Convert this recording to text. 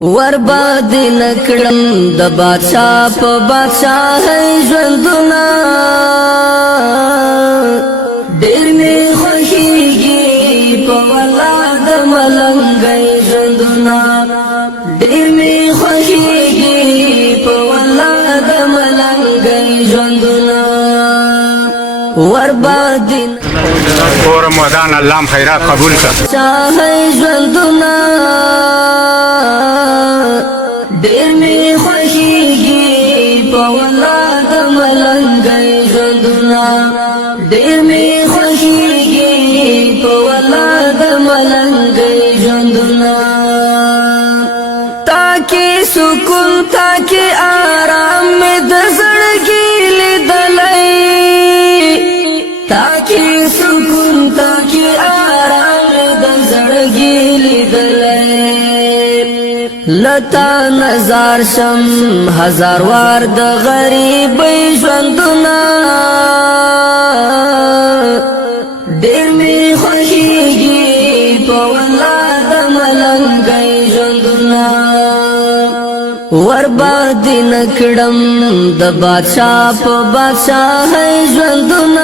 ورباد نکړم د بادشاہ په بادشاہ ژوندونه ډېر می خوښیږي په ولاد ملنګي ژوندونه ډېر می خوښیږي په ولاد ملنګي ژوندونه ورباد اور رمضان الله خیرات قبول کړه شاه ژوندونه ډېر می خوښیږي په ولاد ملنګي ژوندونه ډېر می خوښیږي په ولاد ملنګي ژوندونه تاکي سکون تاکي آرام می د زړګي لیدلای تاکي سکون تاکي آرام می د زړګي لیدلای لتا نظر شم هزار وار د غریب ژوندونه ډېر می خوښیږي په ولاد ملنګي ژوندونه ورباد نکړم د بادشاہ په بادشاہ ژوندونه